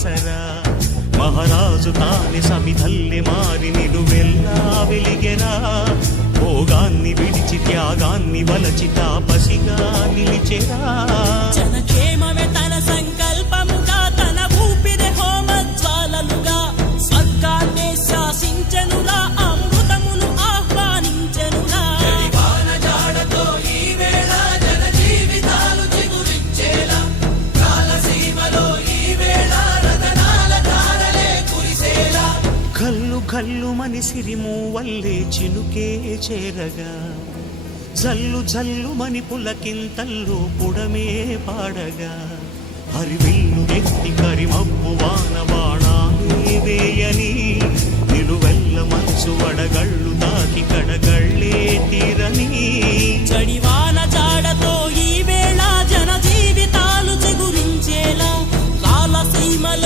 ఆసరా మహారాజు తాని సమిధల్లి మారి నిలువెల్లా వెలిగెరా భోగాన్ని విడిచి త్యాగాన్ని వలచి తాపసిగా నిలిచెరా జనక్షేమమే తన సంకల్పముగా తన ఊపిరి హోమజ్వాలలుగా స్వర్గాన్నే శాసించెనురా అమృతమును ఆహ్వానించెనురా జాడతో ఈ వేళ జన జీవితాలు చిగురించేలా కాలసీమలో ఈ వేళ రతనాల ధారలే కురిసేలా కల్లు కల్లు మని సిరిము వల్లే చినుకే చేరగా జల్లు జల్లు మని పులకింతల్లు పుడమే పాడగా హరివిల్లు